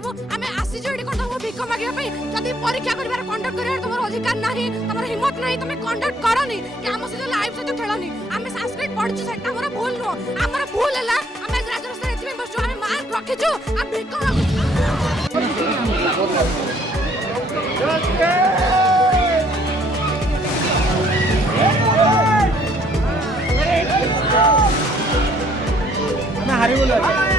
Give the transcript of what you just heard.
पारिबो आमे आसी जोडी कोन तुम भिख मागिया पई जदी परीक्षा करिवार कंडक्ट करिवार तुमर अधिकार नाही तुमर हिम्मत नाही तुमे कंडक्ट करनी कि हम से लाइव से तो खेलनी आमे संस्कृत पढछु सेटा हमर भूल नो हमर भूल हला आमे राजस्थान एथि बसु आमे मार्क रखिछु आ भिख मागु हारी बोलो